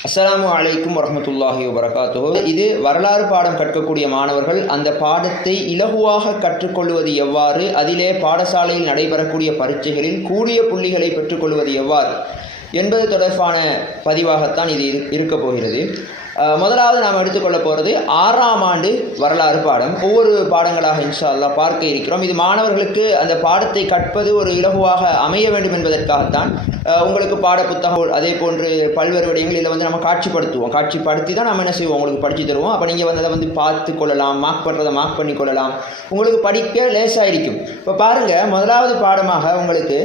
அஸ்ஸலாமு வலைக்கும் வரமத்துல்லாஹி வரகாத்தோ இது வரலாறு பாடம் கற்கக்கூடிய மாணவர்கள் அந்த பாடத்தை இலகுவாக கற்றுக்கொள்வது எவ்வாறு அதிலே பாடசாலையில் நடைபெறக்கூடிய பரீட்சைகளில் கூடிய புள்ளிகளை பெற்றுக்கொள்வது எவ்வாறு என்பது தொடர்பான பதிவாகத்தான் இது இரு- இருக்கப் போகிறது. முதலாவது நாம் எடுத்துக்கொள்ள போகிறது ஆறாம் ஆண்டு வரலாறு பாடம். ஒவ்வொரு பாடங்களாக இன்ஷா பார்க்க இருக்கிறோம். இது மாணவர்களுக்கு அந்த பாடத்தை கற்பது ஒரு இலகுவாக அமைய வேண்டும் என்பதற்காகத்தான் உங்களுக்கு பாட புத்தகம் அதே போன்று பல்வேறு இதில் வந்து நம்ம காட்சிப்படுத்துவோம். காட்சிப்படுத்தி தான் நம்ம என்ன செய்வோம்? உங்களுக்கு படித்து தருவோம். அப்போ நீங்கள் வந்து அதை வந்து பார்த்து கொள்ளலாம் மார்க் பண்ணுறதை மார்க் பண்ணி கொள்ளலாம். உங்களுக்கு படிக்க லேசாக இருக்கும். இப்போ பாருங்கள் முதலாவது பாடமாக உங்களுக்கு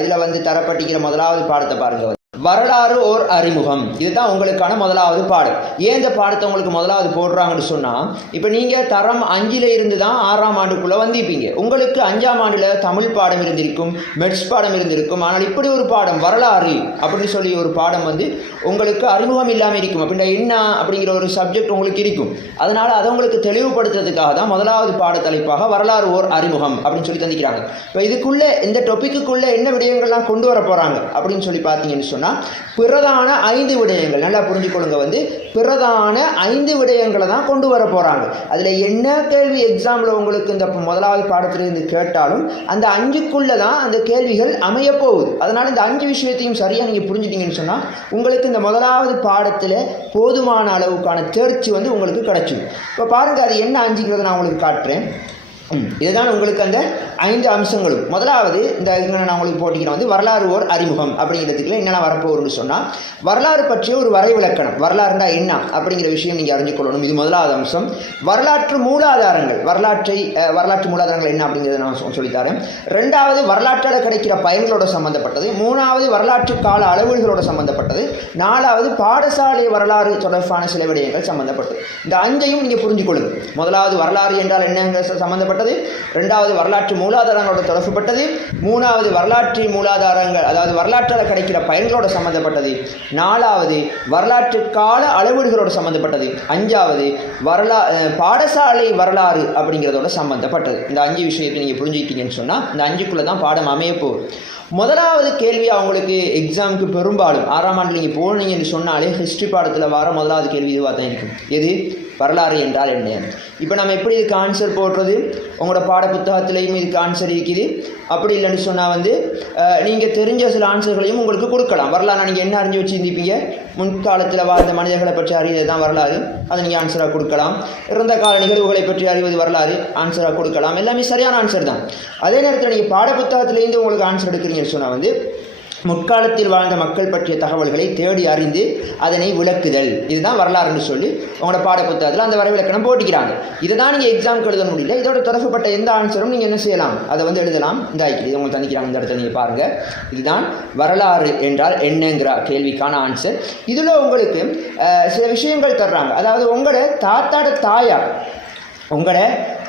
இதில் வந்து தரப்பட்டிக்கிற முதலாவது பாடத்தை பாருங்கள் வரலாறு ஓர் அறிமுகம். இதுதான் உங்களுக்கான முதலாவது பாடம் ஏன் இந்த பாடத்தை உங்களுக்கு முதலாவது போடுறாங்கன்னு சொன்னால் இப்போ நீங்கள் தரம் அஞ்சில் இருந்து தான் ஆறாம் ஆண்டுக்குள்ளே வந்திருப்பீங்க உங்களுக்கு அஞ்சாம் ஆண்டில் தமிழ் பாடம் இருந்திருக்கும் மெட்ஸ் பாடம் இருந்திருக்கும். ஆனால் இப்படி ஒரு பாடம் வரலாறு அப்படின்னு சொல்லி ஒரு பாடம் வந்து உங்களுக்கு அறிமுகம் இல்லாமல் இருக்கும். அப்படின்னா என்ன அப்படிங்கிற ஒரு சப்ஜெக்ட் உங்களுக்கு இருக்கும். அதனால் அதை உங்களுக்கு தெளிவுபடுத்துறதுக்காக தான் முதலாவது பாட தலைப்பாக வரலாறு ஓர் அறிமுகம் அப்படின்னு சொல்லி தந்திக்கிறாங்க இப்போ இதுக்குள்ளே இந்த டொப்பிக்குள்ளே என்ன விடயங்கள்லாம் கொண்டு வர போகிறாங்க அப்படின்னு சொல்லி பார்த்தீங்கன்னு சொன்னால் பிரதான ஐந்து விடயங்கள். நல்லா புரிஞ்சுக்கொள்ளுங்க வந்து. பிரதான ஐந்து விடயங்களை தான் கொண்டு வர போகிறாங்க அதில் என்ன கேள்வி எக்ஸாமில் உங்களுக்கு இந்த முதலாவது பாடத்திலிருந்து கேட்டாலும் அந்த அஞ்சுக்குள்ளே தான் அந்த கேள்விகள் அமைய போகுது. அதனால் இந்த அஞ்சு விஷயத்தையும் சரியாக நீங்கள் புரிஞ்சுட்டீங்கன்னு சொன்னால் உங்களுக்கு இந்த முதலாவது பாடத்தில் போதுமான அளவுக்கான தேர்ச்சி வந்து உங்களுக்கு கிடச்சிடும். இப்போ பாருங்கள் அது என்ன அஞ்சுங்கிறத நான் உங்களுக்கு காட்டுறேன். இதுதான் உங்களுக்கு அந்த ஐந்து அம்சங்களும். முதலாவது இந்த இங்க நான் உங்களுக்கு போட்டிக்கிறேன் வந்து வரலாறு ஓர் அறிமுகம் அப்படிங்கிறதுக்குள்ள என்னென்ன வரப்போகுதுன்னு சொன்னால் வரலாறு பற்றிய ஒரு வரைவிலக்கணம். வரலாறுனா என்ன அப்படிங்கிற விஷயம் நீங்கள் அறிஞ்சு கொள்ளணும். இது முதலாவது அம்சம். வரலாற்று மூலாதாரங்கள். வரலாற்றை வரலாற்று மூலாதாரங்கள் என்ன அப்படிங்கிறத நான் சொல்லித்தரேன். ரெண்டாவது வரலாற்றால் கிடைக்கிற பயன்களோட சம்பந்தப்பட்டது. மூணாவது வரலாற்று கால அளவுகளோட சம்பந்தப்பட்டது. நாலாவது பாடசாலை வரலாறு தொடர்பான சில விடயங்கள் சம்பந்தப்பட்டது. இந்த அஞ்சையும் நீங்கள் புரிஞ்சு கொள்ளுங்கள் முதலாவது வரலாறு என்றால் என்னங்கிற சம்மந்தப்பட்ட சம்பந்தப்பட்டது ரெண்டாவது வரலாற்று மூலாதாரங்களோட தொடர்புப்பட்டது மூணாவது வரலாற்று மூலாதாரங்கள் அதாவது வரலாற்றால் கிடைக்கிற பயன்களோட சம்பந்தப்பட்டது. நாலாவது வரலாற்று கால அளவீடுகளோட சம்பந்தப்பட்டது. அஞ்சாவது வரலா பாடசாலை வரலாறு அப்படிங்கிறதோட சம்பந்தப்பட்டது. இந்த அஞ்சு விஷயத்தை நீங்கள் புரிஞ்சுக்கிட்டீங்கன்னு சொன்னால் இந்த அஞ்சுக்குள்ளே தான் பாடம் அமைய போகுது. முதலாவது கேள்வி அவங்களுக்கு எக்ஸாமுக்கு பெரும்பாலும். ஆறாம் ஆண்டு நீங்கள் போனீங்கன்னு சொன்னாலே ஹிஸ்ட்ரி பாடத்தில் வர முதலாவது கேள்வி இதுவாக தான் இருக்கும். எது? வரலாறு என்றால் என்ன? இப்போ நம்ம எப்படி இதுக்கு ஆன்சர் போடுறது? உங்களோட பாட புத்தகத்திலையும் இதுக்கு ஆன்சர் இருக்குது. அப்படி இல்லைன்னு சொன்னால் வந்து நீங்கள் தெரிஞ்ச சில ஆன்சர்களையும் உங்களுக்கு கொடுக்கலாம். வரலாறு நீங்கள் என்ன அறிஞ்சு வச்சுருந்துப்பீங்க முன்காலத்தில் வாழ்ந்த மனிதர்களை பற்றி அறிவது தான் வரலாறு. அதை நீங்கள் ஆன்சராக கொடுக்கலாம். இறந்த கால நிகழ்வுகளை பற்றி அறிவது வரலாறு. ஆன்சராக கொடுக்கலாம். எல்லாமே சரியான ஆன்சர் தான். அதே நேரத்தில் நீங்கள் பாடப்புத்தகத்திலேருந்து உங்களுக்கு ஆன்சர் எடுக்கிறீங்கன்னு சொன்னால் வந்து முற்காலத்தில் வாழ்ந்த மக்கள் பற்றிய தகவல்களை தேடி அறிந்து அதனை விளக்குதல். இதுதான் வரலாறுன்னு சொல்லி உங்களோட பாட புத்தகத்தில் அந்த வரைவிலக்கணம் போட்டிக்கிறாங்க. இதை தான் நீங்கள் எக்ஸாமுக்கு எழுத முடியல. இதோட தொடர்புப்பட்ட எந்த ஆன்சரும் நீங்கள் என்ன செய்யலாம்? அதை வந்து எழுதலாம். இந்த இது உங்களுக்கு தந்திக்கிறாங்க இந்த இடத்துல நீங்கள் பாருங்கள் இதுதான் வரலாறு என்றால் என்னங்கிற கேள்விக்கான ஆன்சர் இதில் உங்களுக்கு சில விஷயங்கள் தர்றாங்க. அதாவது உங்களோட தாத்தாட தாயார் உங்களோட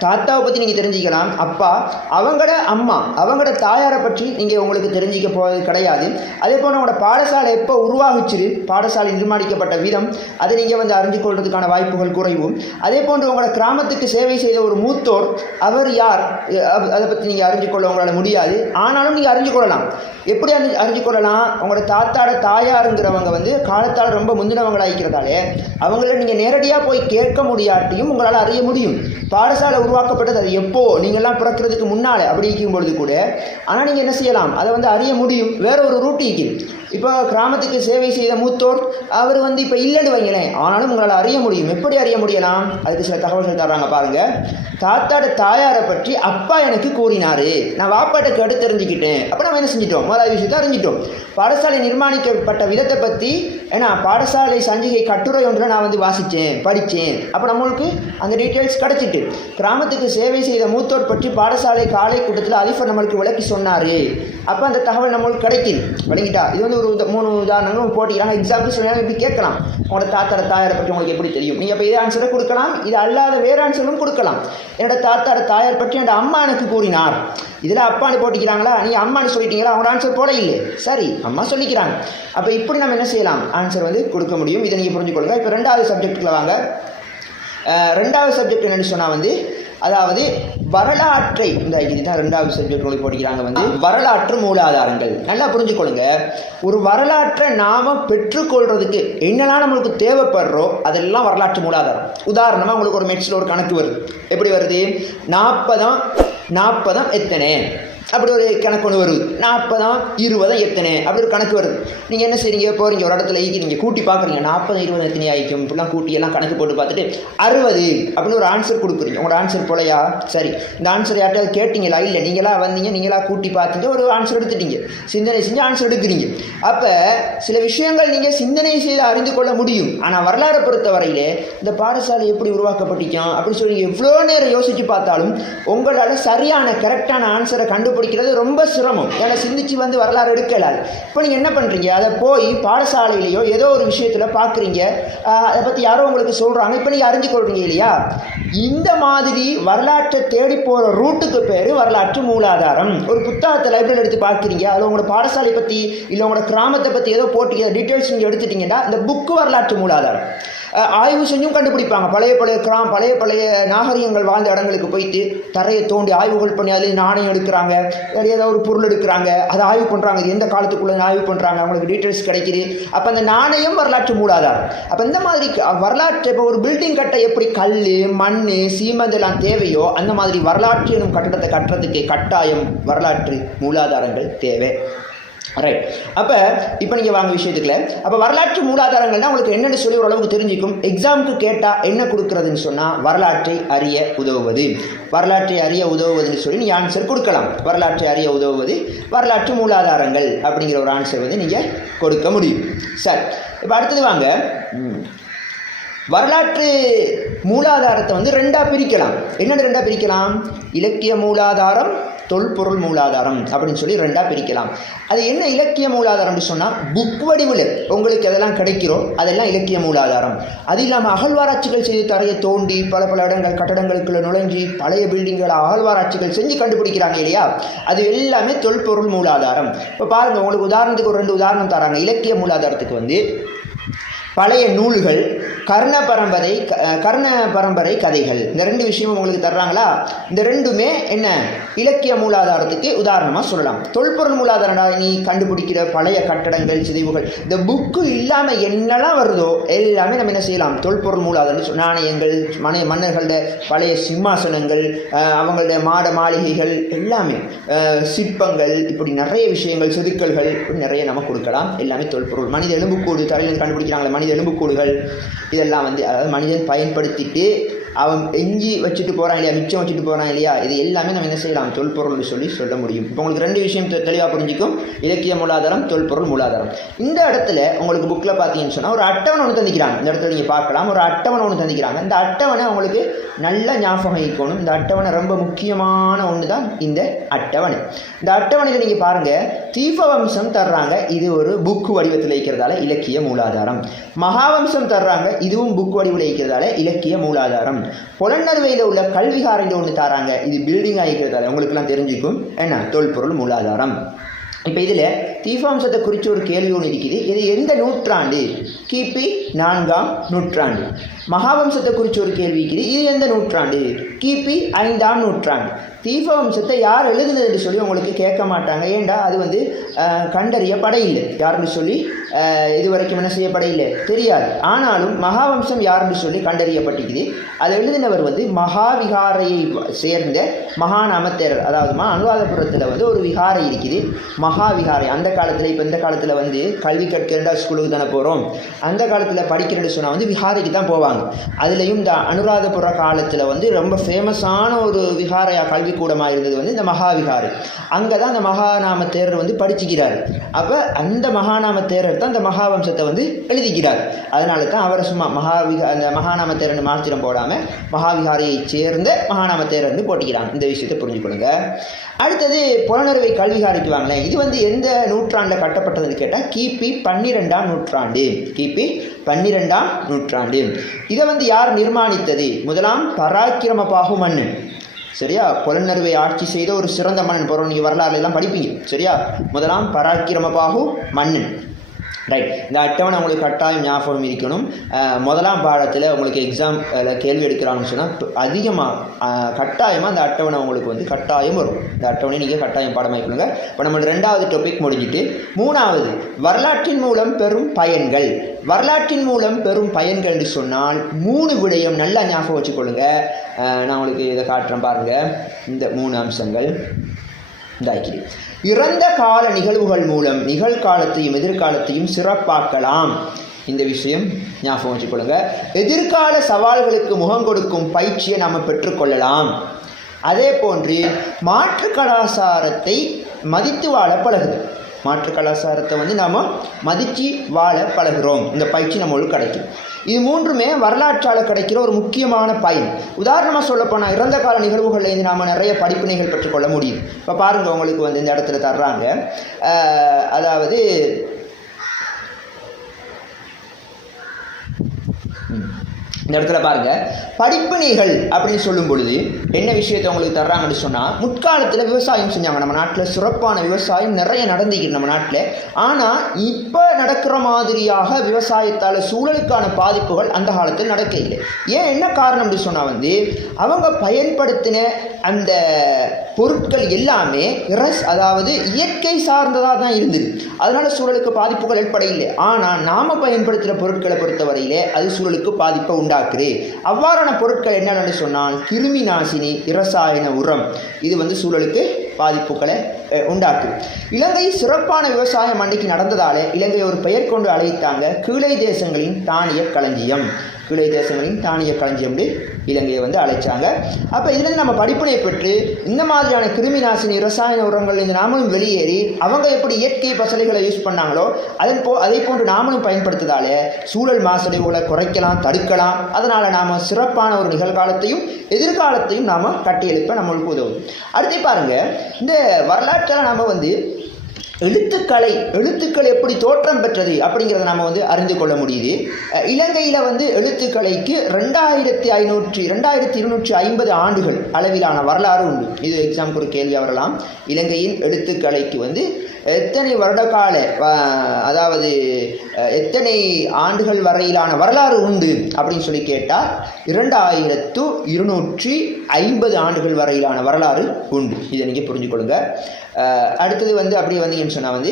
தாத்தாவை பற்றி நீங்கள் தெரிஞ்சுக்கலாம். அப்பா அவங்களோட அம்மா அவங்களோட தாயாரை பற்றி நீங்கள் உங்களுக்கு தெரிஞ்சிக்க போகிறது கிடையாது. அதே போல் உங்களோட பாடசாலை எப்போ உருவாகிச்சிரு பாடசாலை நிர்மாணிக்கப்பட்ட விதம் அதை நீங்கள் வந்து அறிஞ்சு கொள்வதற்கான வாய்ப்புகள் குறைவும். அதே போன்று உங்களோட கிராமத்துக்கு சேவை செய்த ஒரு மூத்தோர் அவர் யார்? அதை பற்றி நீங்கள் அறிஞ்சு கொள்ள உங்களால் முடியாது. ஆனாலும் நீங்கள் அறிஞ்சு கொள்ளலாம். எப்படி அறிஞ்சு அறிஞ்சு கொள்ளலாம்? உங்களோட தாத்தாட தாயாருங்கிறவங்க வந்து காலத்தால் ரொம்ப முந்தினவங்களாகிறதாலே அவங்கள நீங்கள் நேரடியாக போய் கேட்க முடியாட்டியும் உங்களால் அறிய முடியும். பாடசாலை உருவாக்கப்பட்டது. அது எப்போ? நீங்கள்லாம் பிறக்கிறதுக்கு முன்னால் அப்படி இருக்கும் பொழுது கூட. ஆனால் நீங்கள் என்ன செய்யலாம்? அதை வந்து அறிய முடியும். வேற ஒரு ரூட் இருக்குது இப்போ கிராமத்துக்கு சேவை செய்த மூத்தோர் அவர் வந்து இப்போ இல்லைன்னு வைங்களேன் ஆனாலும் உங்களால் அறிய முடியும். எப்படி அறிய முடியலாம்? அதுக்கு சில தகவல்கள் தர்றாங்க பாருங்க. தாத்தாட தாயாரை பற்றி அப்பா எனக்கு கூறினாரு. நான் வாப்பாட்ட கேட்டு தெரிஞ்சுக்கிட்டேன். அப்போ நம்ம என்ன செஞ்சிட்டோம்? முதலாவது விஷயத்தை அறிஞ்சிட்டோம். பாடசாலை நிர்மாணிக்கப்பட்ட விதத்தை பற்றி ஏன்னா பாடசாலை சஞ்சிகை கட்டுரை ஒன்றை நான் வந்து வாசித்தேன் படித்தேன் அப்போ நம்மளுக்கு அந்த டீட்டெயில்ஸ் கிடச்சிட்டு கிராமத்துக்கு சேவை செய்த மூத்தோர் பற்றி பாடசாலை காலை கூட்டத்தில் அலிஃபர் நம்மளுக்கு விளக்கி சொன்னார். அப்போ அந்த தகவல் நம்மளுக்கு கிடைக்குது. விளங்கிட்டா? இது வந்து ஒரு மூணு உதாரணங்களும் போட்டிக்கிறாங்க. எக்ஸாம்பிள் சொன்னாலும் இப்படி கேட்கலாம்? உங்களோட தாத்தாட தாயாரை பற்றி உங்களுக்கு எப்படி தெரியும்? நீங்கள் இப்போ இதே ஆன்சரை கொடுக்கலாம். இது அல்லாத வேறு ஆன்சரும் கொடுக்கலாம். என்னோட தாத்தாட தாயார் பற்றி என்னோட அம்மா எனக்கு கூறினார். இதில் அப்பான்னு போட்டிக்கிறாங்களா? நீங்கள் அம்மான்னு சொல்லிட்டீங்களா? அவங்களோட ஆன்சர் போட இல்லை. சரி அம்மா சொல்லிக்கிறாங்க. அப்போ இப்படி நம்ம என்ன செய்யலாம்? ஆன்சர் வந்து கொடுக்க முடியும். இதை நீங்கள் புரிஞ்சுக்கொள்ளுங்க. இப்போ ரெண்டாவது சப்ஜெக்டில் வாங்க. ரெண்டாவது சப்ஜெக்ட் என்னன்னு சொன்னால் வந்து அதாவது வரலாற்றை இந்த இதுதான் ரெண்டாவது சப்ஜெக்ட் உங்களுக்கு படிக்கிறாங்க வந்து வரலாற்று மூலாதாரங்கள். நல்லா புரிஞ்சுக்கொள்ளுங்க. ஒரு வரலாற்றை நாம் பெற்றுக்கொள்றதுக்கு என்னெல்லாம் நம்மளுக்கு தேவைப்படுறோ அதெல்லாம் வரலாற்று மூலாதாரம். உதாரணமாக உங்களுக்கு ஒரு மெட்ஸில் ஒரு கணக்கு வருது. எப்படி வருது? நாற்பதாம் நாற்பதாம் எத்தனை? அப்படி ஒரு கணக்கு ஒன்று வருது. நாற்பதாம் இருபதாம் எத்தனை அப்படி ஒரு கணக்கு வருது. நீங்கள் என்ன செய்றீங்க? போகிறீங்க ஒரு இடத்துல ஈக்கி நீங்கள் கூட்டி பார்க்குறீங்க. நாற்பது இருபது எத்தனை ஆயிக்கும் இப்படிலாம் கூட்டி எல்லாம் கணக்கு போட்டு பார்த்துட்டு அறுபது அப்படின்னு ஒரு ஆன்சர் கொடுக்குறீங்க. உங்களோட ஆன்சர் போலையா? சரி. இந்த ஆன்சர் யார்கிட்ட கேட்டீங்களா? இல்லை. நீங்களாக வந்தீங்க. நீங்களாக கூட்டி பார்த்துட்டு ஒரு ஆன்சர் எடுத்துட்டீங்க. சிந்தனை செஞ்சு ஆன்சர் எடுக்கிறீங்க. அப்போ சில விஷயங்கள் நீங்கள் சிந்தனை செய்து அறிந்து கொள்ள முடியும். ஆனால் வரலாறை பொறுத்தவரையிலே இந்த பாடசாலை எப்படி உருவாக்கப்பட்டிருக்கோம்? அப்படின்னு சொல்லி எவ்வளோ நேரம் யோசித்து பார்த்தாலும் உங்களால் சரியான கரெக்டான ஆன்சரை கண்டு கண்டுபிடிக்கிறது ரொம்ப சிரமம். ஏன்னா சிந்திச்சு வந்து வரலாறு எடுக்கலாது. இப்போ நீங்கள் என்ன பண்ணுறீங்க அதை போய் பாடசாலையிலையோ ஏதோ ஒரு விஷயத்தில் பார்க்குறீங்க அதை பற்றி யாரோ உங்களுக்கு சொல்கிறாங்க இப்போ நீங்கள் அறிஞ்சு கொள்றீங்க இல்லையா? இந்த மாதிரி வரலாற்றை தேடி போகிற ரூட்டுக்கு பேர் வரலாற்று மூலாதாரம். ஒரு புத்தகத்தை லைப்ரரி எடுத்து பார்க்குறீங்க அதில் உங்களோட பாடசாலை பற்றி இல்லை உங்களோட கிராமத்தை பற்றி ஏதோ போட்டு டீட்டெயில்ஸ் நீங்கள் எடுத்துட்டீங்கன்னா இந்த புக்கு வரலாற்று மூலாதாரம். ஆய்வு செஞ்சும் கண்டுபிடிப்பாங்க. பழைய பழைய கிராம் பழைய பழைய நாகரிகங்கள் வாழ்ந்த இடங்களுக்கு போயிட்டு தரையை தோண்டி ஆய்வுகள் பண்ணி அதில் நாணயம் எடுக்கிறாங்க. வேறு ஏதாவது ஒரு பொருள் எடுக்கிறாங்க. அதை ஆய்வு பண்ணுறாங்க இது எந்த காலத்துக்குள்ளே ஆய்வு பண்ணுறாங்க அவங்களுக்கு டீட்டெயில்ஸ் கிடைக்கிது. அப்போ அந்த நாணயம் வரலாற்று மூலாதாரம். அப்போ இந்த மாதிரி வரலாற்று இப்போ ஒரு பில்டிங் கட்ட எப்படி கல் மண் சீமெண்ட் எல்லாம் தேவையோ அந்த மாதிரி வரலாற்று எனும் கட்டடத்தை கட்டுறதுக்கு கட்டாயம் வரலாற்று மூலாதாரங்கள் தேவை. ரைட் அப்போ இப்போ நீங்கள் வாங்க விஷயத்துக்குள்ள அப்போ வரலாற்று மூலாதாரங்கள்னா உங்களுக்கு என்னென்னு சொல்லி ஓரளவுக்கு தெரிஞ்சுக்கும். எக்ஸாமுக்கு கேட்டால் என்ன கொடுக்குறதுன்னு சொன்னால் வரலாற்றை அறிய உதவுவது. வரலாற்றை அறிய உதவுவதுன்னு சொல்லி நீங்கள் ஆன்சர் கொடுக்கலாம். வரலாற்றை அறிய உதவுவது வரலாற்று மூலாதாரங்கள் அப்படிங்கிற ஒரு ஆன்சர் வந்து நீங்கள் கொடுக்க முடியும். சார் இப்போ அடுத்தது வாங்க. வரலாற்று மூலாதாரத்தை வந்து ரெண்டாக பிரிக்கலாம். என்னென்னு ரெண்டாக பிரிக்கலாம்? இலக்கிய மூலாதாரம் தொல்பொருள் மூலாதாரம் அப்படின்னு சொல்லி ரெண்டாக பிரிக்கலாம். அது என்ன இலக்கிய மூலாதாரம்னு சொன்னால் புக் வடிவில் உங்களுக்கு எதெல்லாம் கிடைக்கிறோ அதெல்லாம் இலக்கிய மூலாதாரம். அது இல்லாமல் அகழ்வாராய்ச்சிகள் செய்து தரையை தோண்டி பல பல இடங்கள் கட்டடங்களுக்குள்ள நுழைஞ்சி பழைய பில்டிங்களை அகழ்வாராய்ச்சிகள் செஞ்சு கண்டுபிடிக்கிறாங்க இல்லையா? அது எல்லாமே தொல்பொருள் மூலாதாரம். இப்போ பாருங்கள் உங்களுக்கு உதாரணத்துக்கு ஒரு ரெண்டு உதாரணம் தராங்க. இலக்கிய மூலாதாரத்துக்கு வந்து பழைய நூல்கள் கர்ண பரம்பரை க- கர்ண பரம்பரை கதைகள். இந்த ரெண்டு விஷயமும் உங்களுக்கு தர்றாங்களா? இந்த ரெண்டுமே என்ன? இலக்கிய மூலாதாரத்துக்கு உதாரணமாக சொல்லலாம். தொல்பொருள் மூலாதாரம்டா நீ கண்டுபிடிக்கிற பழைய கட்டடங்கள் சிதைவுகள். இந்த புக்கு இல்லாமல் என்னெல்லாம் வருதோ எல்லாமே நம்ம என்ன செய்யலாம்? தொல்பொருள் மூலாதாரம் நாணயங்கள் மன மன்னர்களோட பழைய சிம்மாசனங்கள் அவங்களோட மாட மாளிகைகள் எல்லாமே. சிற்பங்கள் இப்படி நிறைய விஷயங்கள் செதுக்கல்கள் நிறைய நம்ம கொடுக்கலாம். எல்லாமே தொல்பொருள். மனித எலும்புக்கூடு தலையில் கண்டுபிடிக்கிறாங்களே மனித எலும்புக்கூடுகள். இதெல்லாம் வந்து அதாவது மனிதன் பயன்படுத்திட்டு அவன் எஞ்சி வச்சுட்டு போகிறான் இல்லையா மிச்சம் வச்சுட்டு போகிறான் இல்லையா இது எல்லாமே நம்ம என்ன செய்யலாம் தொல்பொருள்னு சொல்லி சொல்ல முடியும். இப்போ உங்களுக்கு ரெண்டு விஷயம் தெளிவாக புரிஞ்சிக்கும். இலக்கிய மூலாதாரம் தொல்பொருள் மூலாதாரம். இந்த இடத்துல உங்களுக்கு புக்கில் பார்த்தீங்கன்னு சொன்னால் ஒரு அட்டவணை ஒன்று தந்திக்கிறாங்க. இந்த இடத்துல நீங்கள் பார்க்கலாம். ஒரு அட்டவணை ஒன்று தந்திக்கிறாங்க. இந்த அட்டவணை உங்களுக்கு நல்ல ஞாபகம் இருக்கணும் இந்த அட்டவணை ரொம்ப முக்கியமான ஒன்று தான் இந்த அட்டவணை. இந்த அட்டவணையில் நீங்கள் பாருங்கள் தீபவம்சம் தர்றாங்க. இது ஒரு புக்கு வடிவத்தில் இருக்கிறதால இலக்கிய மூலாதாரம். மகாவம்சம் தர்றாங்க. இதுவும் புக் வடிவில் இருக்கிறதால இலக்கிய மூலாதாரம். புலனறுவையில் உள்ள கல்விகாரங்க ஒன்று தராங்க. இது பில்டிங் ஆகிக்கிறதால உங்களுக்குலாம் தெரிஞ்சுக்கும். என்ன? தொல்பொருள் மூலாதாரம். இப்போ இதில் தீபாம்சத்தை குறித்து ஒரு கேள்வி ஒன்று இருக்குது. இது எந்த நூற்றாண்டு? கிபி நான்காம் நூற்றாண்டு. மகாவம்சத்தை குறித்து ஒரு கேள்வி இருக்குது. இது எந்த நூற்றாண்டு? கிபி ஐந்தாம் நூற்றாண்டு. தீபவம்சத்தை யார் எழுதுனதுன்னு சொல்லி உங்களுக்கு கேட்க மாட்டாங்க. ஏண்டா? அது வந்து அஹ், கண்டறியப்பட இல்லை யாருன்னு சொல்லி இது வரைக்கும் என்ன செய்யப்பட இல்லை தெரியாது. ஆனாலும் மகாவம்சம் யாருன்னு சொல்லி கண்டறியப்பட்டிருக்குது. அதை எழுதினவர் வந்து மகாவிகாரையை சேர்ந்த மகாநாமத்தேரர். அதாவது மா அனுராதபுரத்தில் வந்து ஒரு விகாரை இருக்குது. மகாவிகாரை. அந்த காலத்தில் இப்போ இந்த காலத்தில் வந்து கல்வி கற்கிறண்டா ஸ்கூலுக்கு தானே போகிறோம் அந்த காலத்தில் படிக்கிறேன்னு சொன்னால் வந்து விஹாரிக்கு தான் போவாங்க. அதுலேயும் இந்த அனுராதபுர காலத்தில் வந்து ரொம்ப ஃபேமஸான ஒரு விஹார கல்விக்கூடமாக இருந்தது வந்து இந்த மகாவிகாரை அங்கே தான் அந்த மகாநாம தேரர் வந்து படிச்சுக்கிறார். அப்போ அந்த மகாநாம தேரர் தான் அந்த மகாவம்சத்தை வந்து எழுதிக்கிறார். அதனால தான் அவரை சும்மா மகாவிகா அந்த மகாநாம தேரர்னு மாத்திரம் போடாமல் மகாவிகாரியை சேர்ந்த மகாநாம தேரர்னு போட்டிக்கிறாங்க. இந்த விஷயத்தை புரிஞ்சுக்கொள்ளுங்க. அடுத்தது புலனறுவை கல்விகாரிக்கு வாங்கினேன் இது வந்து எந்த நூற்றாண்டில் கட்டப்பட்டதுன்னு கேட்டால் கிபி பன்னிரெண்டாம் நூற்றாண்டு. கிபி பன்னிரெண்டாம் நூற்றாண்டு. இதை வந்து யார் நிர்மாணித்தது? முதலாம் பராக்கிரம பாகு சரியா? புலனறுவை ஆட்சி செய்த ஒரு சிறந்த மன்னன். போகிறோம் நீங்கள் வரலாறு எல்லாம் படிப்பீங்க. சரியா? முதலாம் பராக்கிரம பாகு மன்னன் ரைட் இந்த அட்டவணை உங்களுக்கு கட்டாயம் ஞாபகம் இருக்கணும். முதலாம் பாடத்தில் உங்களுக்கு எக்ஸாம் கேள்வி எடுக்கிறாங்கன்னு சொன்னால் அதிகமாக கட்டாயமாக அந்த அட்டவணை உங்களுக்கு வந்து கட்டாயம் வரும். இந்த அட்டவணை நீங்கள் கட்டாயம் பாடமாக்கிக்கொள்ளுங்க இப்போ நம்ம ரெண்டாவது டாபிக் முடிஞ்சிட்டு மூணாவது வரலாற்றின் மூலம் பெறும் பயன்கள். வரலாற்றின் மூலம் பெறும் பயன்கள் சொன்னால் மூணு விடயம் நல்லா ஞாபகம் வச்சுக்கொள்ளுங்க. நான் உங்களுக்கு இதை காட்டுறேன் பாருங்கள் இந்த மூணு அம்சங்கள். இதாக்கி இறந்த கால நிகழ்வுகள் மூலம் நிகழ்காலத்தையும் எதிர்காலத்தையும் சிறப்பாக்கலாம். இந்த விஷயம் ஞாபகம் வச்சுக்கொள்ளுங்க. எதிர்கால சவால்களுக்கு முகம் கொடுக்கும் பயிற்சியை நாம் பெற்றுக்கொள்ளலாம். அதே போன்று மாற்று கலாச்சாரத்தை மதித்து வாழ பழகுது. மாற்று கலாச்சாரத்தை வந்து நாம் மதித்து வாழ பழகிறோம். இந்த பயிற்சி நம்மளுக்கு கிடைக்கும் இது மூன்றுமே வரலாற்றால் கிடைக்கிற ஒரு முக்கியமான பயன். உதாரணமாக சொல்லப்போனால் இறந்த கால நிகழ்வுகளில் இருந்து நாம் நிறைய படிப்பினைகள் பெற்றுக்கொள்ள முடியும். இப்போ பாருங்கள் உங்களுக்கு வந்து இந்த இடத்துல தர்றாங்க. அதாவது ம். இந்த இடத்துல பாருங்க. படிப்பினைகள் அப்படின்னு சொல்லும் பொழுது என்ன விஷயத்தை உங்களுக்கு தர்றாங்கன்னு சொன்னால் முற்காலத்தில் விவசாயம் செஞ்சாங்க. நம்ம நாட்டில் சிறப்பான விவசாயம் நிறைய நடந்துக்கிட்டு நம்ம நாட்டில். ஆனால் இப்போ நடக்கிற மாதிரியாக விவசாயத்தால் சூழலுக்கான பாதிப்புகள் அந்த காலத்தில் நடக்க இல்லை ஏன் என்ன காரணம் அப்படி சொன்னால் வந்து அவங்க பயன்படுத்தின அந்த பொருட்கள் எல்லாமே இரஸ் அதாவது இயற்கை சார்ந்ததாக தான் இருந்தது. அதனால் சூழலுக்கு பாதிப்புகள் ஏற்படையில்லை ஆனால் நாம் பயன்படுத்துகிற பொருட்களை பொறுத்தவரையிலே அது சூழலுக்கு பாதிப்பை உண்டாக்குது. அவ்வாறான பொருட்கள் என்னென்னு சொன்னால் கிருமி நாசினி இரசாயன உரம். இது வந்து சூழலுக்கு பாதிப்புகளை உண்டாக்குது இலங்கை சிறப்பான விவசாயம் அன்னைக்கு நடந்ததால் இலங்கை ஒரு பெயர் கொண்டு அழைத்தாங்க கீழை தேசங்களின் தானிய களஞ்சியம். கீழை தேசங்களின் தானிய களஞ்சியம் அப்படி இலங்கையை வந்து அழைச்சாங்க. அப்போ இதுலேருந்து நம்ம படிப்பினை பெற்று இந்த மாதிரியான கிருமி நாசினி ரசாயன உரங்கள் இந்த நாமளும் வெளியேறி அவங்க எப்படி இயற்கை பசலைகளை யூஸ் பண்ணாங்களோ அதன் போ அதை போன்று நாமளும் பயன்படுத்துதாலே சூழல் மாசடைவுகளை குறைக்கலாம் தடுக்கலாம். அதனால் நாம் சிறப்பான ஒரு நிகழ்காலத்தையும் எதிர்காலத்தையும் நாம் கட்டியெழுப்ப நம்மளுக்கு உதவும். அடுத்து பாருங்க இந்த வரலாற்றில் நாம் வந்து எழுத்துக்களை எழுத்துக்கள் எப்படி தோற்றம் பெற்றது அப்படிங்கிறத நாம் வந்து அறிந்து கொள்ள முடியுது. இலங்கையில் வந்து எழுத்துக்கலைக்கு ரெண்டாயிரத்தி ஐநூற்றி ரெண்டாயிரத்தி இருநூற்றி ஐம்பது ஆண்டுகள் அளவிலான வரலாறு உண்டு. இது எக்ஸாம்பிள் ஒரு கேள்வியாக வரலாம். இலங்கையின் எழுத்துக்கலைக்கு வந்து எத்தனை வருடகால அதாவது எத்தனை ஆண்டுகள் வரையிலான வரலாறு உண்டு அப்படின்னு சொல்லி கேட்டால் இரண்டாயிரத்து இருநூற்றி ஐம்பது ஆண்டுகள் வரையிலான வரலாறு உண்டு. இதை நீங்கள் புரிஞ்சுக்கொள்ளுங்க. அடுத்தது வந்து அப்படி வந்தீங்கன்னு சொன்னால் வந்து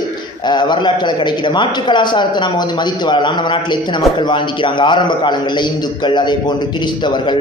வரலாற்றில் கிடைக்கிற மாற்று கலாச்சாரத்தை நம்ம வந்து மதித்து வாழலாம். நம்ம நாட்டில் எத்தனை மக்கள் வாழ்ந்திக்கிறாங்க ஆரம்ப காலங்களில் இந்துக்கள் அதே போன்று கிறிஸ்தவர்கள்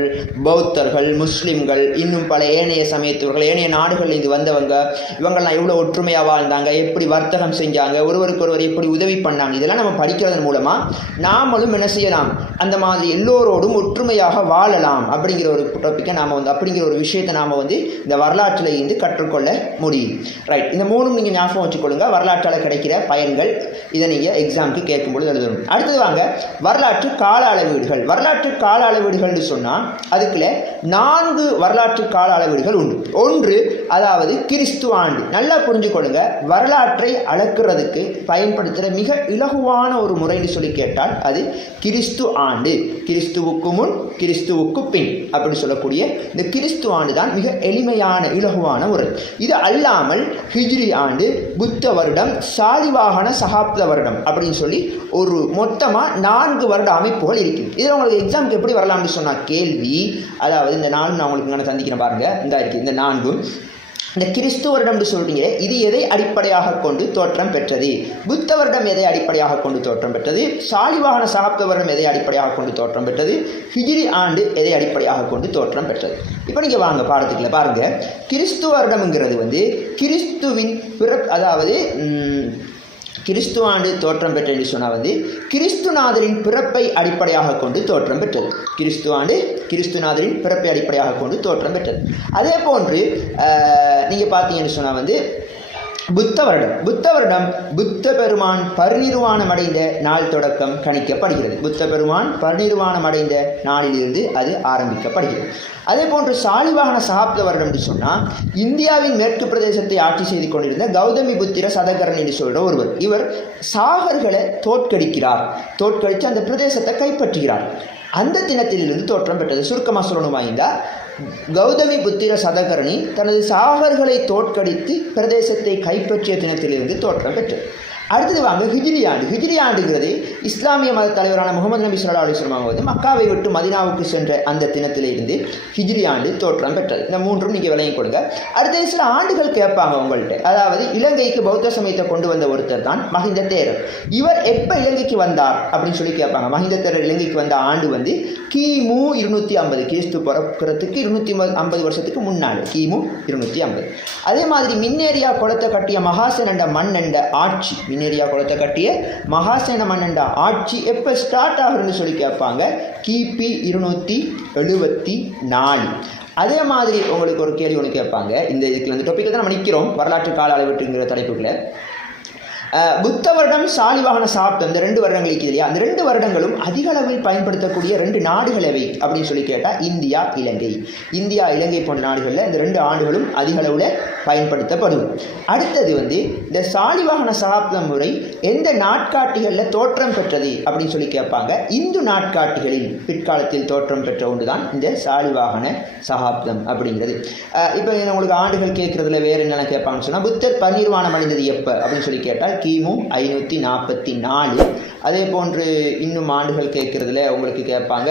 பௌத்தர்கள் முஸ்லீம்கள் இன்னும் பல ஏனைய சமயத்தவர்கள் ஏனைய நாடுகளில் இருந்து வந்தவங்க இவங்கெல்லாம் எவ்வளோ ஒற்றுமையாக வாழ்ந்தாங்க? எப்படி வர்த்தகம் செஞ்சாங்க? ஒருவருக்கு ஒருவர் எப்படி உதவி பண்ணாங்க? இதெல்லாம் நம்ம படிக்கிறதன் மூலமாக நாமளும் என்ன செய்யலாம்? அந்த மாதிரி எல்லோரோடும் ஒற்றுமையாக வாழலாம் அப்படிங்கிற ஒரு டாப்பிக்கை நாம் வந்து அப்படிங்கிற ஒரு விஷயத்தை நாம் வந்து இந்த வரலாற்றில் இருந்து கற்றுக்கொள்ள முடியும். ரைட் இந்த மூணும் நீங்கள் ஞாபகம் வச்சுக்கொள்ளுங்க. வரலாற்றால் கிடைக்கிற பயன்கள் இதை நீங்கள் எக்ஸாமுக்கு கேட்கும்பொழுது எழுதணும். அடுத்தது வாங்க வரலாற்று கால அளவீடுகள். வரலாற்று கால அளவீடுகள்னு சொன்னால் அதுக்குள்ள நான்கு வரலாற்று கால அளவீடுகள் உண்டு. ஒன்று அதாவது கிறிஸ்து ஆண்டு. நல்லா புரிஞ்சுக்கொள்ளுங்க. வரலாற்றை அளக்கிறதுக்கு பயன்படுத்துகிற மிக இலகுவான ஒரு முறைன்னு சொல்லி கேட்டால் அது கிறிஸ்து ஆண்டு. கிறிஸ்துவுக்கு முன் கிறிஸ்துவுக்கு பின் அப்படின்னு சொல்லக்கூடிய இந்த கிறிஸ்து ஆண்டு தான் மிக எளிமையான இலகுவான முறை இது அல்லாமல் ஹிஜ்ரி ஆண்டு புத்த வருடம் சாலிவாகன சகாப்த வருடம் அப்படின்னு சொல்லி ஒரு மொத்தமாக நான்கு வருட அமைப்புகள் இருக்குது இதில் உங்களுக்கு எக்ஸாமுக்கு எப்படி வரலாம்னு சொன்னால் கேள்வி அதாவது இந்த நாலு நான் உங்களுக்கு இங்கே சந்திக்கிறேன் பாருங்கள் இந்த இருக்குது இந்த நான்கும். இந்த கிறிஸ்து வருடம்னு சொல்றீங்க இது எதை அடிப்படையாக கொண்டு தோற்றம் பெற்றது? புத்த வருடம் எதை அடிப்படையாக கொண்டு தோற்றம் பெற்றது? சாலிவாகன சகாப்த வருடம் எதை அடிப்படையாக கொண்டு தோற்றம் பெற்றது? ஹிஜிரி ஆண்டு எதை அடிப்படையாக கொண்டு தோற்றம் பெற்றது? இப்போ நீங்கள் வாங்க பாடத்துக்குள்ள பாருங்க. கிறிஸ்து வருடம்ங்கிறது வந்து கிறிஸ்துவின் பிற அதாவது ம், கிறிஸ்து ஆண்டு தோற்றம் பெற்ற என்று சொன்னால் வந்து கிறிஸ்துநாதரின் பிறப்பை அடிப்படையாக கொண்டு தோற்றம் பெற்றது. கிறிஸ்து ஆண்டு கிறிஸ்துநாதரின் பிறப்பை அடிப்படையாக கொண்டு தோற்றம் பெற்றது. அதே போன்று நீங்கள் பார்த்தீங்கன்னு சொன்னால் வந்து புத்த வருடம் புத்த வருடம் புத்த பெருமான் பரிநிர்வாணம் அடைந்த நாள் தொடக்கம் கணிக்கப்படுகிறது. புத்த பெருமான் பரிநிர்வாணம் அடைந்த நாளிலிருந்து அது ஆரம்பிக்கப்படுகிறது. அதே போன்று சாலிவாகன சகாப்த வருடம் என்று சொன்னால் இந்தியாவின் மேற்கு பிரதேசத்தை ஆட்சி செய்து கொண்டிருந்த கௌதமி புத்திர சதகரன் என்று சொல்கிற ஒருவர் இவர் சாகர்களை தோற்கடிக்கிறார். தோற்கடித்து அந்த பிரதேசத்தை கைப்பற்றுகிறார். அந்த தினத்திலிருந்து தோற்றம் பெற்றது. சுருக்கமாக சொல்லணுமாய்ந்தா கௌதமி புத்திர சதகரணி தனது சாகர்களை தோற்கடித்து பிரதேசத்தை கைப்பற்றிய தினத்திலிருந்து தோற்றம் பெற்றது. அடுத்தது வாங்க ஹிஜ்ரி ஆண்டு ஹிஜ்ரி ஆண்டுங்கிறது இஸ்லாமிய மத தலைவரான முகமது நபி சொல்லா அலிஸ்லாம் அவங்க வந்து மக்காவை விட்டு மதினாவுக்கு சென்ற அந்த தினத்திலிருந்து ஹிஜ்ரி ஆண்டு தோற்றம் பெற்றது. இந்த மூன்றும் நீங்கள் விளங்கி கொடுங்க அடுத்தது சில ஆண்டுகள் கேட்பாங்க உங்கள்கிட்ட அதாவது இலங்கைக்கு பௌத்த சமயத்தை கொண்டு வந்த ஒருத்தர் தான் மஹிந்த தேரர். இவர் எப்போ இலங்கைக்கு வந்தார் அப்படின்னு சொல்லி கேட்பாங்க. மஹிந்த தேரர் இலங்கைக்கு வந்த ஆண்டு வந்து கிமு இருநூற்றி ஐம்பது கிறிஸ்து பிறக்கிறதுக்கு இருநூற்றி ஐம்பது வருஷத்துக்கு முன்னாடி. கிமு இருநூற்றி ஐம்பது. அதே மாதிரி மின்னேரியா குளத்தை கட்டிய மகாசனண்ட மன்னண்ட ஆட்சி நேரியா குளத்தை கட்டிய மகாசேன மன்னண்ட ஆட்சி எப்போ ஸ்டார்ட் ஆகுதுன்னு சொல்லி கேட்பாங்க. கிபி இருநூற்றி எழுபத்தி நாலு. அதே மாதிரி உங்களுக்கு ஒரு கேள்வி ஒன்று கேட்பாங்க. இந்த இதுக்கு அந்த டாப்பிக்கில் தான் நம்ம நிற்கிறோம் வரலாற்று கால அளவீட்டுங்கிற தலைப்புக்குள்ள. புத்த வருடம் சாலிவாகன சாப்பிட்டு இந்த ரெண்டு வருடங்களுக்கு இல்லையா? அந்த ரெண்டு வருடங்களும் அதிக அளவில் பயன்படுத்தக்கூடிய ரெண்டு நாடுகள் எவை? அப்படின்னு சொல்லி கேட்டால் இந்தியா இலங்கை. இந்தியா இலங்கை போன்ற நாடுகளில் இந்த ரெண்டு ஆண்டுகளும் அதிக அளவில் பயன்படுத்தப்படும். அடுத்தது வந்து இந்த சாலிவாகன சகாப்த முறை எந்த நாட்காட்டிகளில் தோற்றம் பெற்றது? அப்படின்னு சொல்லி கேட்பாங்க. இந்து நாட்காட்டிகளில் பிற்காலத்தில் தோற்றம் பெற்ற ஒன்று தான் இந்த சாலிவாகன சகாப்தம் அப்படிங்கிறது. இப்போ உங்களுக்கு ஆண்டுகள் கேட்குறதுல வேறு என்னென்ன கேட்பாங்கன்னு சொன்னால் புத்தர் பன்னிர்வாணம் அடைந்தது எப்போ? அப்படின்னு சொல்லி கேட்டால் கிமு ஐநூற்றி நாற்பத்தி நாலு. அதே போன்று இன்னும் ஆண்டுகள் கேட்குறதுல உங்களுக்கு கேட்பாங்க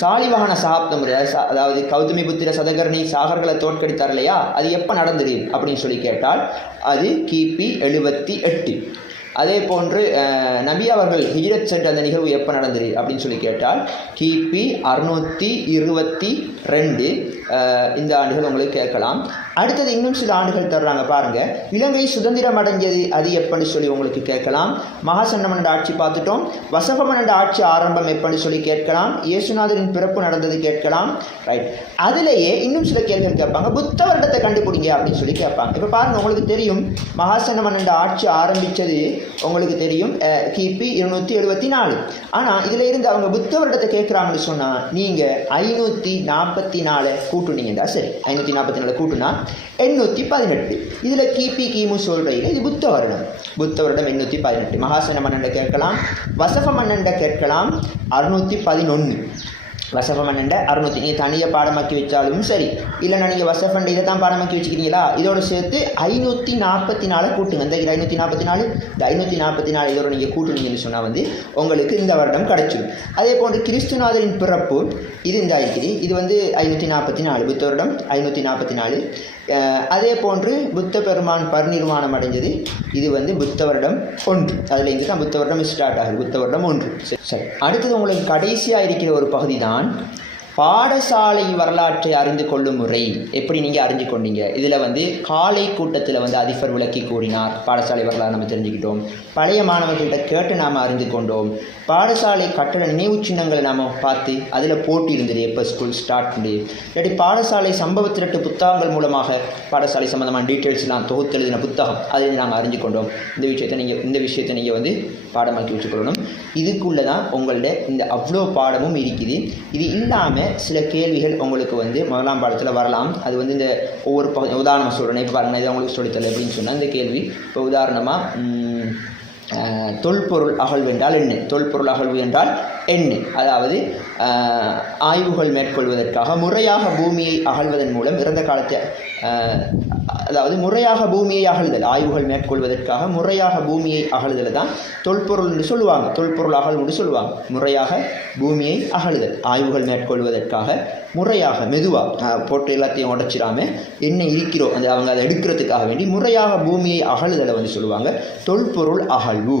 சாலிவாகன சாப்தம் சா- அதாவது கௌதமி புத்திர சதகர்ணி சாகர்களை தோற்கடித்தார் இல்லையா? அது எப்போ நடந்தது அப்படின்னு சொல்லி கேட்டால் அது கிபி எழுபத்தி எட்டு. அதே போன்று நபி அவர்கள் ஹிஜரத் சென்ற அந்த நிகழ்வு எப்போ நடந்தது அப்படின்னு சொல்லி கேட்டால் கிபி அறுநூற்றி இருபத்தி ரெண்டு இந்த ஆண்டுகள் உங்களுக்கு கேட்கலாம். அடுத்தது இன்னும் சில ஆண்டுகள் தர்றாங்க பாருங்கள் இலங்கை சுதந்திரம் அடைஞ்சது அது எப்படின்னு சொல்லி உங்களுக்கு கேட்கலாம். மகாசன்னமன் ஆட்சி பார்த்துட்டோம். வசபமனண்ட ஆட்சி ஆரம்பம் எப்படின்னு சொல்லி கேட்கலாம். இயேசுநாதரின் பிறப்பு நடந்தது கேட்கலாம். ரைட் அதுலேயே இன்னும் சில கேள்விகள் கேட்பாங்க. புத்த வருடத்தை கண்டுபிடிங்க அப்படின்னு சொல்லி கேட்பாங்க. இப்போ பாருங்கள் உங்களுக்கு தெரியும் மகாசன ஆட்சி ஆரம்பித்தது உங்களுக்கு தெரியும் கிபி இருநூற்றி எழுபத்தி நாலு. ஆனால் இதில் இருந்து அவங்க புத்த வருடத்தை கேட்குறாங்கன்னு சொன்னால் நீங்கள் ஐநூற்றி நாற்பத்தி நாலு கூட்டுனீங்கடா சரி. ஐநூற்றி நாற்பத்தி நாலு கூட்டுனா எண்ணூற்றி பதினெட்டு. இதில் கிபி கிமு சொல்கிறீங்க இது புத்த வருடம். புத்த வருடம் எண்ணூற்றி பதினெட்டு. மகாசன மன்னன் கேட்கலாம் வசப மன்னண்ட கேட்கலாம் அறுநூற்றி பதினொன்று வசபமன்னண்ட அறுநூற்றி நீங்கள் தனியாக பாடமாக்கி வச்சாலும் சரி. இல்லைண்ணா நீங்கள் வசஃபண்ட் இதை தான் பாடமாக்கி வச்சுக்கிறீங்களா? இதோட சேர்த்து ஐநூற்றி நாற்பத்தி நாலு கூட்டுங்க. இந்த ஐநூற்றி நாற்பத்தி நாலு இந்த ஐநூற்றி நாற்பத்தி நாலு இதோட நீங்கள் கூட்டுனீங்கன்னு சொன்னால் வந்து உங்களுக்கு இந்த வருடம் கிடச்சிடும். அதே போன்று கிறிஸ்துநாதரின் பிறப்பு இது இந்த இருக்குது இது வந்து ஐநூற்றி நாற்பத்தி நாலு. புத்த வருடம் ஐநூற்றி நாற்பத்தி நாலு. அதே போன்று புத்த பெருமான் பரிநிர்வாணம் அடைஞ்சது. இது வந்து புத்த வருடம் ஒன்று. அதில் இங்கே தான் புத்த வருடம் ஸ்டார்ட் ஆகுது. புத்த வருடம் ஒன்று. சரி. சரி. அடுத்தது உங்களுக்கு கடைசியாக இருக்கிற ஒரு பகுதி தான் பாடசாலை வரலாற்றை அறிந்து கொள்ளும் முறை. எப்படி நீங்கள் அறிஞ்சு கொண்டீங்க? இதில் வந்து காலை கூட்டத்தில் வந்து அதிபர் விளக்கி கூறினார். பாடசாலை வரலாறு நம்ம தெரிஞ்சுக்கிட்டோம். பழைய மாணவர்கள்ட்ட கேட்டு நாம் அறிந்து கொண்டோம். பாடசாலை கட்டட நினைவு சின்னங்களை நாம் பார்த்து அதில் போட்டி இருந்தது எப்போ ஸ்கூல் ஸ்டார்ட் பண்ணி. இல்லாட்டி பாடசாலை சம்பவ திரட்டு புத்தகங்கள் மூலமாக பாடசாலை சம்மந்தமான டீட்டெயில்ஸ்லாம் தொகுத்து எழுதின புத்தகம். அதை நாம் அறிஞ்சு கொண்டோம். இந்த விஷயத்தை நீங்கள் இந்த விஷயத்தை நீங்கள் வந்து பாடமாக்கி வச்சுக்கொள்ளணும். இதுக்குள்ளே தான் உங்களுடைய இந்த அவ்வளோ பாடமும் இருக்குது. இது இல்லாமல் சில கேள்விகள் உங்களுக்கு வந்து முதலாம் பாடத்தில் வரலாம். அது வந்து இந்த ஒவ்வொரு உதாரணம் சொல்கிறேன் இப்போ பாருங்கள் இதை உங்களுக்கு சொல்லித்தரல அப்படின்னு சொன்னால் இந்த கேள்வி. இப்போ உதாரணமாக தொல்பொருள் அகழ்வு என்றால் என்ன தொல்பொருள் அகழ்வு என்றால் என்ன அதாவது ஆய்வுகள் மேற்கொள்வதற்காக முறையாக பூமியை அகழ்வதன் மூலம் இறந்த காலத்தை அதாவது முறையாக பூமியை அகழ்தல் ஆய்வுகள் மேற்கொள்வதற்காக முறையாக பூமியை அகழ்தல் தான் தொல்பொருள் என்று சொல்லுவாங்க. தொல்பொருள் அகழ் என்று சொல்லுவாங்க. முறையாக பூமியை அகழுதல் ஆய்வுகள் மேற்கொள்வதற்காக முறையாக மெதுவாக போட்டு எல்லாத்தையும் உடச்சிடாம என்ன இருக்கிறோ அந்த அவங்க அதை எடுக்கிறதுக்காக வேண்டி முறையாக பூமியை அகழுதலை வந்து சொல்லுவாங்க. தொல்பொருள் அகழ்வு.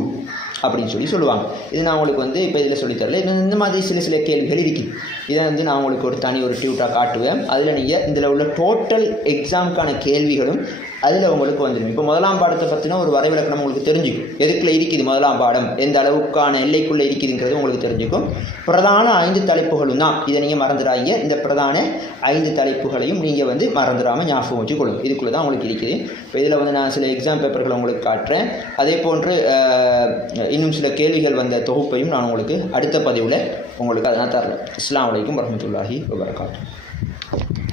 அப்படின்னு சொல்லி சொல்லுவாங்க. இது நான் உங்களுக்கு வந்து இப்போ இதில் சொல்லித்தரல இது இந்த மாதிரி சில சில கேள்விகள் இருக்குது. இதை வந்து நான் உங்களுக்கு ஒரு தனி ஒரு டியூட்டாக காட்டுவேன். அதில் நீங்கள் இதில் உள்ள டோட்டல் எக்ஸாமுக்கான கேள்விகளும் அதில் உங்களுக்கு வந்துடும். இப்போ முதலாம் பாடத்தை பற்றினா ஒரு வரைவிலக்கணம் உங்களுக்கு தெரிஞ்சுக்கும். எதுக்குள்ள இருக்குது முதலாம் பாடம்? எந்த அளவுக்கான எல்லைக்குள்ளே இருக்குதுங்கிறது உங்களுக்கு தெரிஞ்சுக்கும். பிரதான ஐந்து தலைப்புகளும் தான். இதை நீங்கள் மறந்துடாதீங்க. இந்த பிரதான ஐந்து தலைப்புகளையும் நீங்கள் வந்து மறந்துடாமல் ஞாபகம் வச்சுக்கொள்ளுங்க. இதுக்குள்ளே தான் உங்களுக்கு இருக்குது. இப்போ இதில் வந்து நான் சில எக்ஸாம் பேப்பர்களை உங்களுக்கு காட்டுறேன். அதே போன்று இன்னும் சில கேள்விகள் வந்த தொகுப்பையும் நான் உங்களுக்கு அடுத்த பதிவில் உங்களுக்கு அதை நான் தரேன் அஸ்ஸலாமு அலைக்கும் வரமத்துல்லாஹி வபரகாத்து